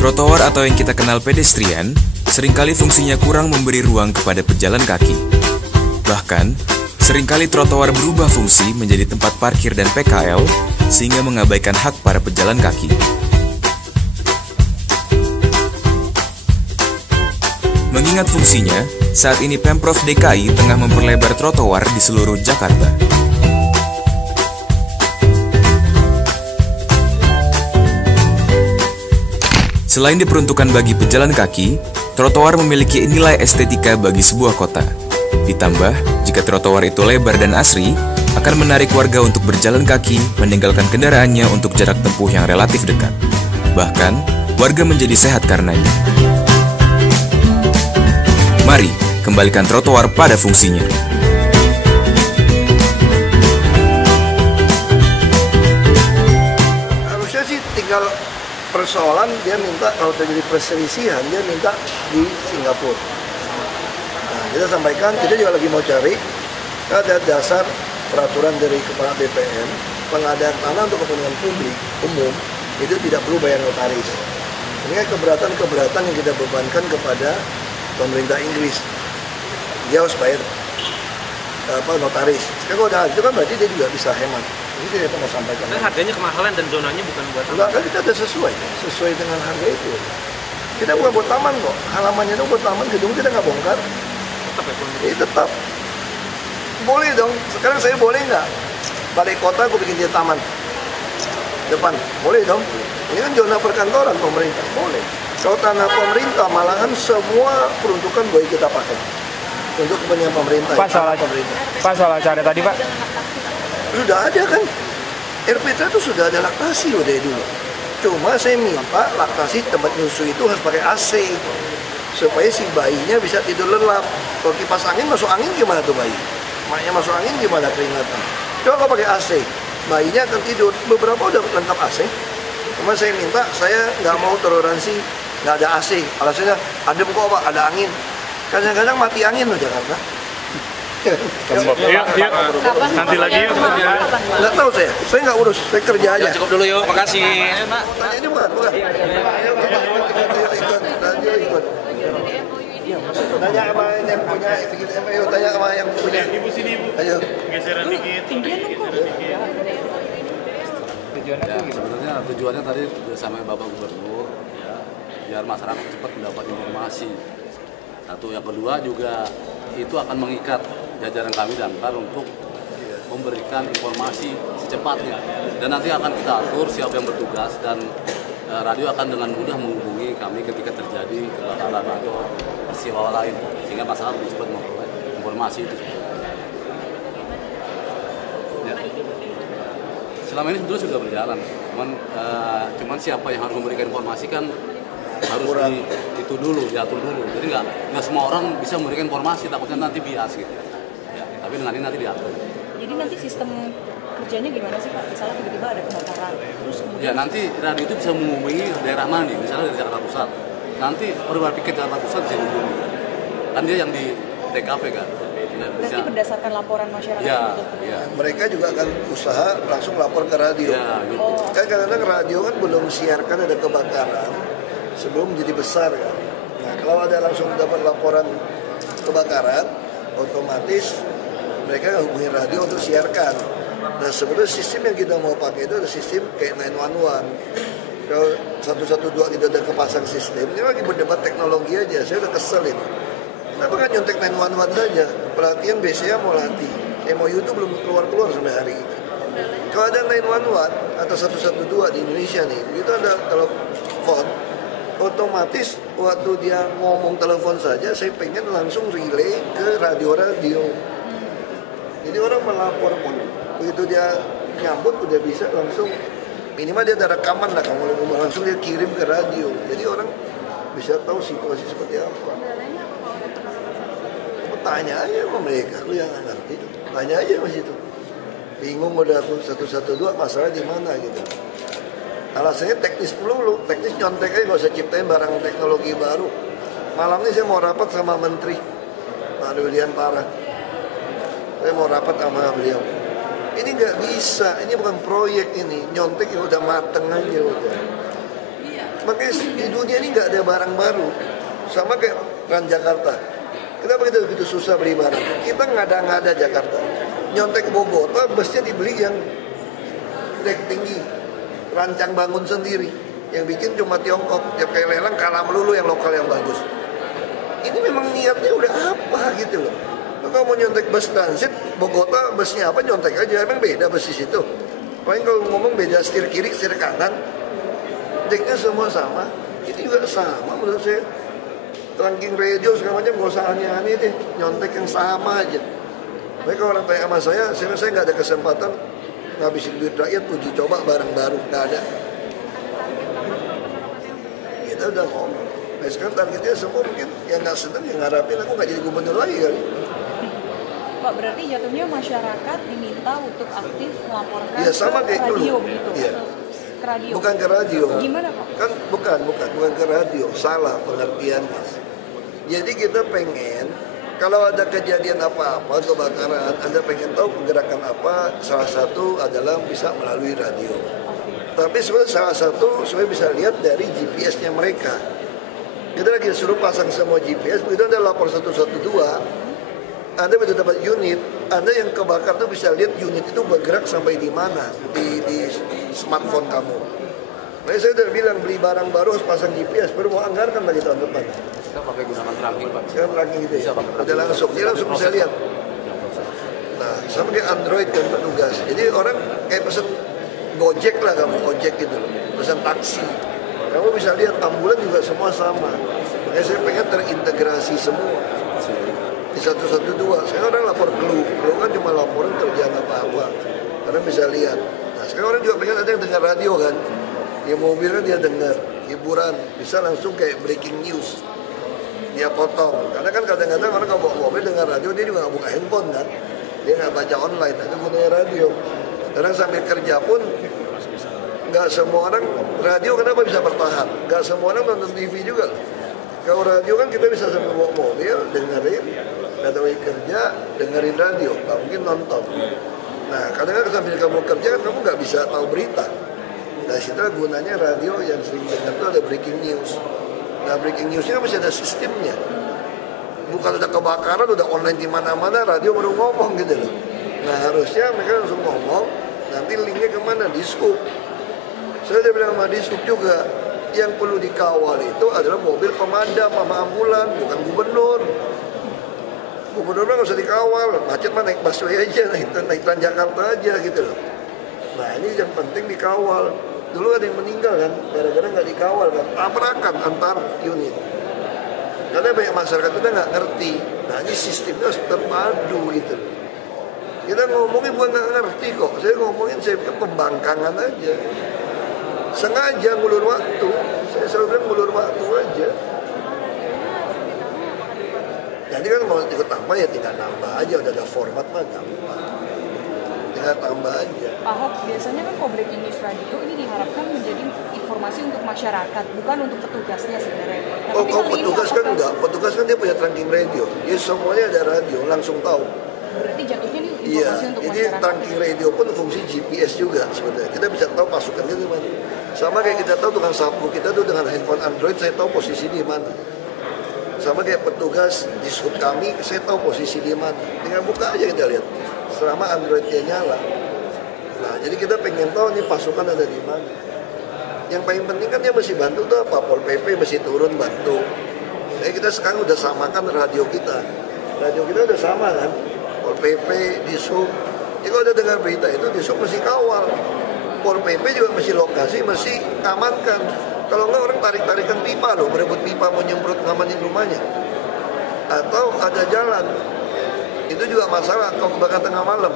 Trotoar atau yang kita kenal pedestrian, seringkali fungsinya kurang memberi ruang kepada pejalan kaki. Bahkan, seringkali trotoar berubah fungsi menjadi tempat parkir dan PKL, sehingga mengabaikan hak para pejalan kaki. Mengingat fungsinya, saat ini Pemprov DKI tengah memperlebar trotoar di seluruh Jakarta. Selain diperuntukkan bagi pejalan kaki, trotoar memiliki nilai estetika bagi sebuah kota. Ditambah, jika trotoar itu lebar dan asri, akan menarik warga untuk berjalan kaki, meninggalkan kendaraannya untuk jarak tempuh yang relatif dekat. Bahkan, warga menjadi sehat karenanya. Mari, kembalikan trotoar pada fungsinya. Harusnya sih tinggal persoalan dia minta kalau terjadi perselisihan dia minta di Singapura. Nah, kita sampaikan kita juga lagi mau cari ada dasar peraturan dari Kepala BPN pengadaan tanah untuk kepentingan publik umum itu tidak perlu bayar notaris. Ini keberatan yang kita bebankan kepada pemerintah Inggris. Dia harus bayar notaris. Kalau udah itu kan berarti dia juga bisa hemat. Ini kita mau sampaikan. Tapi harganya kemahalan dan zonanya bukan buat taman. Enggak, kan kita ada sesuai dengan harga itu. Kita bukan buat taman kok. Halamannya itu buat taman, gedung kita nggak bongkar. Tetap ya? Ini tetap. Boleh dong. Sekarang saya boleh nggak? Balai kota aku bikin dia taman. Depan. Boleh dong. Ini kan zona perkantoran pemerintah. Boleh. Kalau tanah pemerintah malahan semua peruntukan boleh kita pakai. Untuk kepentingan pemerintah. Pak, soal acara tadi Pak. Sudah ada kan, RPTRA itu sudah ada laktasi loh dari dulu. Cuma saya minta laktasi tempat nyusu itu harus pakai AC supaya si bayinya bisa tidur lelap. Kalau kipas angin masuk angin gimana tuh bayi? Maknya masuk angin gimana keringatan? Coba kalau pakai AC, bayinya akan tidur. Beberapa udah lengkap AC. Cuma saya minta, saya nggak mau toleransi nggak ada AC. Alasannya adem kok Pak, ada angin. Kadang-kadang mati angin loh Jakarta. Yuk, nanti lagi yuk. Nggak tahu saya nggak urus, saya kerja aja. Ya, cukup dulu yuk, makasih. Tanya ini bukan. Ikut. Tanya sama yang punya, ayo tanya sama yang punya. Ibu sini ibu. Ayo. Geseran dikit. Sebenarnya tujuannya tadi bersama Bapak Gubernur, ya, biar masyarakat cepat mendapat informasi. Satu, yang kedua juga itu akan mengikat jajaran kami Damkar untuk memberikan informasi secepatnya. Dan nanti akan kita atur siapa yang bertugas dan radio akan dengan mudah menghubungi kami ketika terjadi kebakaran atau peristiwa lain sehingga masyarakat lebih cepat memperoleh informasi itu. Ya. Selama ini sebetulnya sudah berjalan, cuman siapa yang harus memberikan informasi kan harus itu dulu, diatur dulu. Jadi nggak semua orang bisa memberikan informasi, takutnya nanti bias gitu. Ya, tapi dengan ini nanti diatur. Jadi nanti sistem kerjanya gimana sih Pak? Misalnya tiba-tiba ada kebakaran, terus kemudian... Ya nanti radio itu bisa menghubungi daerah mana, misalnya dari Jakarta Pusat. Nanti perwira piket Jakarta Pusat bisa menghubungi. Kan dia yang di TKP kan. Ya, berarti berdasarkan laporan masyarakat ya, itu? Ya. Mereka juga akan usaha langsung lapor ke radio. Ya, gitu. Kan kadang-kadang radio kan belum siarkan ada kebakaran sebelum jadi besar kan. Nah kalau ada langsung dapat laporan kebakaran, otomatis mereka hubungi radio untuk siarkan. Nah sebenarnya sistem yang kita mau pakai itu ada sistem kayak 911. Kalau 112 kita udah kepasang sistem, ini lagi berdebat teknologi aja. Saya udah kesel ini. Kenapa nggak nyontek 911 saja? Pelatihan BCA mau latih. MOU itu belum keluar sampai hari ini. Kalau ada 911 atau 112 di Indonesia nih, itu ada telepon, otomatis waktu dia ngomong telepon saja, saya pengen langsung relay ke radio-radio. Jadi orang melapor pun, begitu dia nyambut udah bisa langsung, minimal dia ada rekaman lah, kalau ngomong langsung dia kirim ke radio. Jadi orang bisa tahu situasi seperti apa. Tanya aja sama mereka, aku yang nggak ngerti. Tanya aja mas itu. Bingung udah aku 112 masalah di mana gitu. Alasannya teknis dulu, teknis nyontek aja, gak usah ciptain barang teknologi baru. Malam ini saya mau rapat sama Menteri Pak Rudiantara. Saya mau rapat sama beliau. Ini nggak bisa, ini bukan proyek ini, nyontek yang udah mateng aja udah. makanya di dunia ini nggak ada barang baru. Sama kayak Transjakarta. Kenapa kita begitu susah beli barang? Kita ngada-ngada Jakarta. Nyontek Bogota, busnya dibeli yang dek tinggi, rancang bangun sendiri. Yang bikin cuma Tiongkok. Tiap kayak lelang kalah melulu yang lokal yang bagus. Ini memang niatnya udah apa gitu loh. Kalau mau nyontek bus transit, Bogota busnya apa nyontek aja. Emang beda bus di situ. Paling kalau ngomong beda setir kiri, setir kanan. Deknya semua sama. Itu juga sama menurut saya. Ranking radio segala macam gak usah aneh-aneh deh, nyontek yang sama aja. Tapi kalau orang tanya sama saya nggak ada kesempatan ngabisin duit rakyat uji coba barang baru, nggak ada. Kita udah ngomong. Nah sekarang targetnya semua mungkin yang nggak seneng, yang ngarapin aku nggak jadi gubernur lagi kali. Pak, berarti jatuhnya masyarakat diminta untuk aktif melaporkan Ya, sama ke kayak radio dulu. begitu? Iya. Ke radio? Bukan ke radio. Gimana Pak? Kan bukan ke radio, salah pengertiannya. Jadi kita pengen kalau ada kejadian apa-apa kebakaran, Anda pengen tahu pergerakan apa, salah satu adalah bisa melalui radio. Tapi sebenarnya salah satu supaya bisa lihat dari GPS-nya mereka. Kita lagi suruh pasang semua GPS, begitu Anda lapor 112, Anda bisa dapat unit, Anda yang kebakar tuh bisa lihat unit itu bergerak sampai di mana di smartphone kamu. Nah, saya udah bilang beli barang baru harus pasang GPS, baru mau anggarkan lagi tahun depan. Kita pakai gunakan tracking, Pak. Sekarang tracking gitu ya, Bisa pakai udah langsung, dia langsung bisa lihat. Nah, sama kayak Android kan petugas. Jadi orang kayak pesen Gojek lah kamu, Gojek gitu loh, pesen taksi. Kamu bisa lihat ambulan juga semua sama. Makanya saya pengen terintegrasi semua. Di 112, sekarang orang lapor clue kan cuma laporan kerjaan apa-apa. Orang bisa lihat. Nah, sekarang orang juga pengen ada yang dengar radio kan. Di mobil kan dia dengar hiburan, bisa langsung kayak breaking news. Dia potong, karena kan kadang-kadang orang kalau bawa mobil dengar radio dia juga nggak buka handphone kan, dia nggak baca online, itu gunanya radio. Orang sambil kerja pun nggak semua orang radio kenapa bisa bertahan? Nggak semua orang nonton TV juga. Kalau radio kan kita bisa sambil bawa mobil dengerin, nggak tahu kerja dengerin radio, nggak mungkin nonton. Nah kadang-kadang sambil kamu kerja kan kamu nggak bisa tahu berita. Nah, situ gunanya radio yang sering dengar itu ada breaking news. Nah, breaking newsnya kan masih ada sistemnya. Bukan udah kebakaran, udah online di mana-mana, radio baru ngomong gitu loh. Nah, harusnya mereka langsung ngomong, nanti linknya kemana? Di Scoop. Saya udah bilang sama di Scoop juga, yang perlu dikawal itu adalah mobil pemadam sama ambulan, bukan gubernur. Gubernur nggak usah dikawal, macet mah naik busway aja, naik Transjakarta aja gitu loh. Nah, ini yang penting dikawal. Dulu ada yang meninggal kan, gara-gara nggak dikawal kan, tabrakan antar unit. Karena banyak masyarakat kita nggak ngerti. Nah ini sistemnya harus terpadu gitu. Kita ngomongin bukan nggak ngerti kok. Saya ngomongin saya pikir pembangkangan aja. Sengaja ngulur waktu. Saya selalu bilang ngulur waktu aja. Jadi kan mau ikut tambah ya tinggal nambah aja. Udah ada format mah gampang. Tinggal tambah aja. Pak Ahok, biasanya kan kalau breaking news radio ini diharapkan menjadi informasi untuk masyarakat, bukan untuk petugasnya sebenarnya. Oh, kalau petugas kan enggak. Petugas kan dia punya tracking radio. Jadi semuanya ada radio, langsung tahu. Berarti jatuhnya ini Iya, informasi untuk jadi masyarakat. tracking radio pun fungsi GPS juga sebenarnya. Kita bisa tahu pasukan kita di mana. Sama kayak kita tahu tukang sapu kita tuh dengan handphone Android, saya tahu posisi di mana. Sama kayak petugas di sub kami, saya tahu posisi di mana. Tinggal buka aja kita lihat. Selama Androidnya nyala. Nah, jadi kita pengen tahu nih pasukan ada di mana. Yang paling penting kan dia mesti bantu tuh apa? Pol PP mesti turun bantu. Jadi kita sekarang udah samakan radio kita. Radio kita udah sama kan? Pol PP, Disub. Jadi kalau udah dengar berita itu Disub mesti kawal. Pol PP juga mesti lokasi, mesti amankan. Kalau enggak orang tarik-tarikan pipa loh, berebut pipa mau nyemprot ngamanin rumahnya. Atau ada jalan. Itu juga masalah kalau kebakaran tengah malam.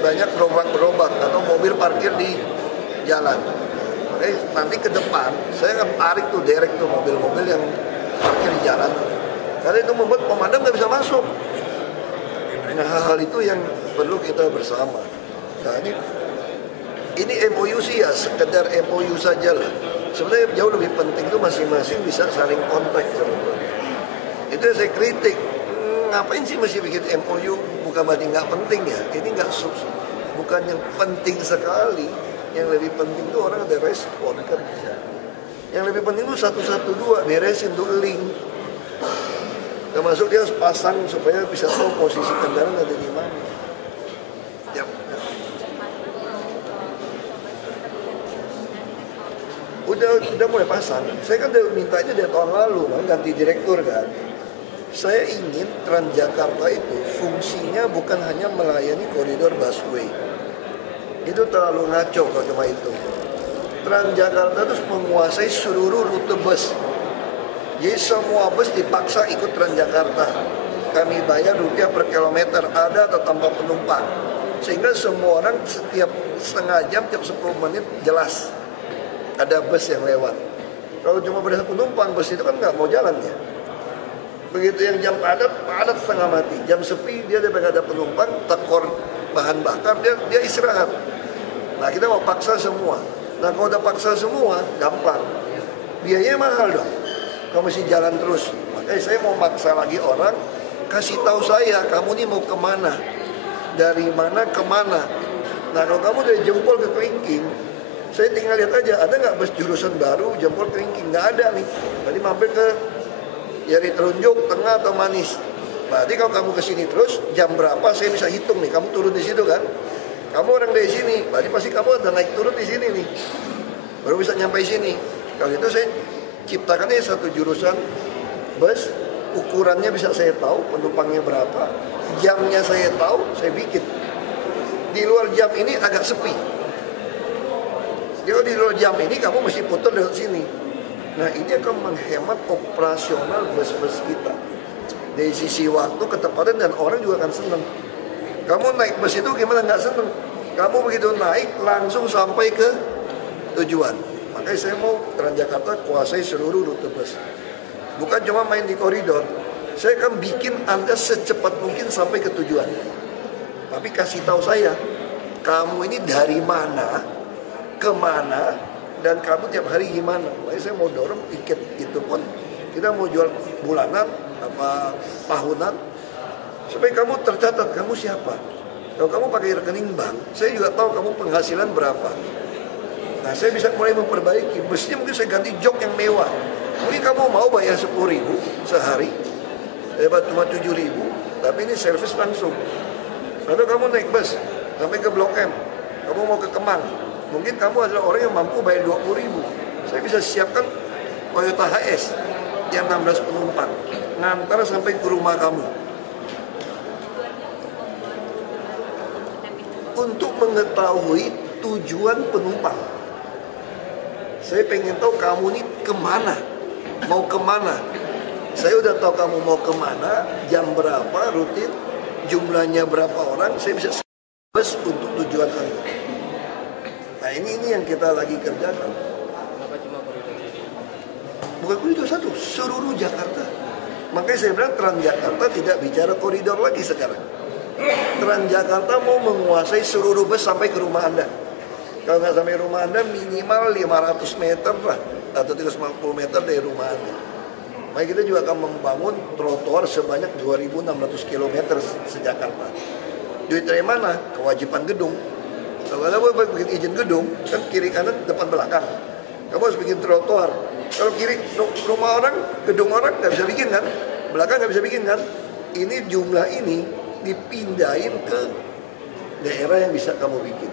Banyak gerobak-gerobak atau mobil parkir di jalan. Nanti ke depan saya akan tarik tuh derek tuh mobil-mobil yang parkir di jalan. Karena itu membuat pemadam nggak bisa masuk. Nah hal-hal itu yang perlu kita bersama. Nah ini MOU sih ya sekedar MOU saja lah. Sebenarnya jauh lebih penting itu masing-masing bisa saling kontak. Itu yang saya kritik. Ngapain sih mesti bikin MOU? Bukan berarti nggak penting ya. Ini nggak bukan yang penting sekali. Yang lebih penting itu orang ada respon kerja. Yang lebih penting itu 112 beresin tuh link. Termasuk dia harus pasang supaya bisa tahu posisi kendaraan ada di mana. Ya. Udah mulai pasang. Saya kan udah mintanya dari tahun lalu kan, ganti direktur kan. Saya ingin Transjakarta itu fungsinya bukan hanya melayani koridor busway. Itu terlalu ngaco kalau cuma itu. Transjakarta itu menguasai seluruh rute bus. Jadi semua bus dipaksa ikut Transjakarta. Kami bayar rupiah per kilometer, ada atau tanpa penumpang. Sehingga semua orang setiap setengah jam, tiap 10 menit jelas ada bus yang lewat. Kalau cuma berdasar penumpang, bus itu kan nggak mau jalan ya. Begitu yang jam padat setengah mati. Jam sepi dia ada penumpang, tekor bahan bakar, dia istirahat. Nah kita mau paksa semua. Nah kalau udah paksa semua, gampang. Biayanya mahal dong. Kamu mesti jalan terus. Makanya saya mau maksa lagi orang, kasih tahu saya, kamu ini mau kemana, dari mana kemana. Nah kalau kamu dari Jempol ke Kelingking, saya tinggal lihat aja, ada nggak bus jurusan baru Jempol Kelingking? Nggak ada nih. Tadi mampir ke Jari Telunjuk, Tengah atau Manis. Berarti kalau kamu ke sini terus, jam berapa saya bisa hitung nih, kamu turun di situ kan? Kamu orang dari sini, berarti pasti kamu ada naik turun di sini nih, baru bisa nyampe sini. Kalau itu saya ciptakannya satu jurusan bus, ukurannya bisa saya tahu, penumpangnya berapa, jamnya saya tahu, saya bikin. Di luar jam ini agak sepi. Jadi di luar jam ini kamu mesti putar lewat sini. Nah ini akan menghemat operasional bus-bus kita. Dari sisi waktu, ketepatan, dan orang juga akan senang. Kamu naik bus itu gimana nggak seneng? Kamu begitu naik langsung sampai ke tujuan. Makanya saya mau Transjakarta kuasai seluruh rute bus. Bukan cuma main di koridor. Saya akan bikin Anda secepat mungkin sampai ke tujuan. Tapi kasih tahu saya, kamu ini dari mana, kemana, dan kamu tiap hari gimana. Makanya saya mau dorong tiket itu pun kita mau jual bulanan apa tahunan, supaya kamu tercatat kamu siapa. Kalau kamu pakai rekening bank, saya juga tahu kamu penghasilan berapa. Nah saya bisa mulai memperbaiki. Mestinya mungkin saya ganti jok yang mewah. Mungkin kamu mau bayar 10.000 sehari, dapat cuma 7.000, tapi ini servis langsung. Atau kamu naik bus sampai ke Blok M, kamu mau ke Kemang, mungkin kamu adalah orang yang mampu bayar 20.000. Saya bisa siapkan Toyota HS yang 16 penumpang, ngantar sampai ke rumah kamu. Untuk mengetahui tujuan penumpang, saya pengen tahu kamu ini kemana, mau kemana. Saya udah tahu kamu mau kemana, jam berapa, rutin, jumlahnya berapa orang, saya bisa bus untuk tujuan Anda. Nah ini yang kita lagi kerjakan. Bukan koridor satu, seluruh Jakarta. Makanya saya bilang Transjakarta tidak bicara koridor lagi sekarang. Transjakarta mau menguasai seluruh bus sampai ke rumah Anda. Kalau nggak sampai rumah Anda, minimal 500 meter lah, atau 350 meter dari rumah Anda. Maka kita juga akan membangun trotoar sebanyak 2.600 km se-Jakarta. Duit dari mana? Kewajiban gedung. Kalau Anda mau bikin izin gedung, kan kiri kanan depan belakang. Kamu harus bikin trotoar. Kalau kiri rumah orang, gedung orang nggak bisa bikin kan? Belakang nggak bisa bikin kan? Ini jumlah ini dipindahin ke daerah yang bisa kamu bikin.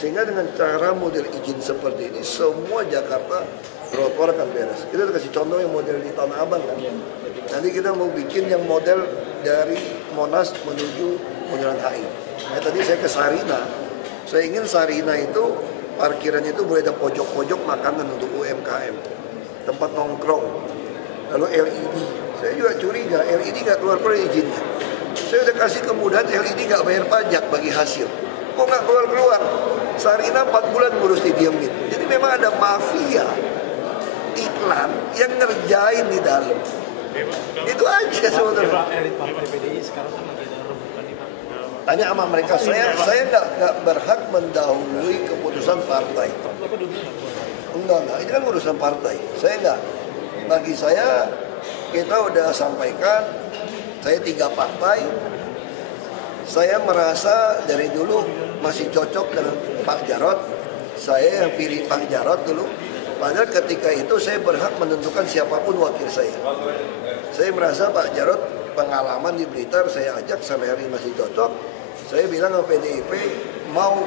Sehingga dengan cara model izin seperti ini, semua Jakarta trotoar akan beres. Kita kasih contoh yang model di Tanah Abang kan. Nanti kita mau bikin yang model dari Monas menuju Bundaran HI. Nah, tadi saya ke Sarina. Saya ingin Sarina itu parkirannya itu boleh ada pojok-pojok makanan untuk UMKM. Tempat nongkrong. Lalu LED. Saya juga curiga, LED nggak keluar-keluar izinnya. Saya udah kasih kemudahan LED nggak bayar pajak bagi hasil. Kok nggak keluar-keluar? Sarina 4 bulan ngurus didiemin. Jadi memang ada mafia iklan yang ngerjain di dalam. Itu aja sebenarnya. Tanya sama mereka, saya nggak berhak mendahului keputusan partai. Enggak, ini kan urusan partai. Saya enggak. Bagi saya, kita udah sampaikan, saya 3 partai. Saya merasa dari dulu masih cocok dengan Pak Jarod. Saya yang pilih Pak Jarod dulu. Padahal ketika itu saya berhak menentukan siapapun wakil saya. Saya merasa Pak Jarod pengalaman di Blitar, saya ajak sampai hari ini masih cocok. Saya bilang ke PDIP, mau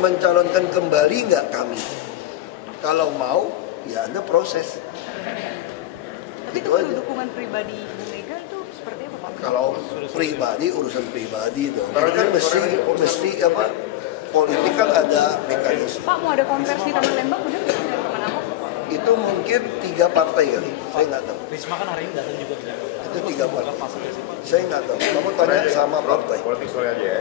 mencalonkan kembali nggak kami? Kalau mau, ya Anda proses. Tapi itu dukungan pribadi Bu Mega itu seperti apa Pak? Kalau pribadi, urusan pribadi dong. Karena kan mesti apa? Politik kan ada mekanisme. Pak, mau ada konversi Taman Lembang benar nggak dari teman Ahok? Itu mungkin 3 partai kali, saya nggak tahu. Risma kan hari ini datang juga. Itu 3 partai. Saya nggak tahu. Kamu tanya sama partai. Politik sore aja ya.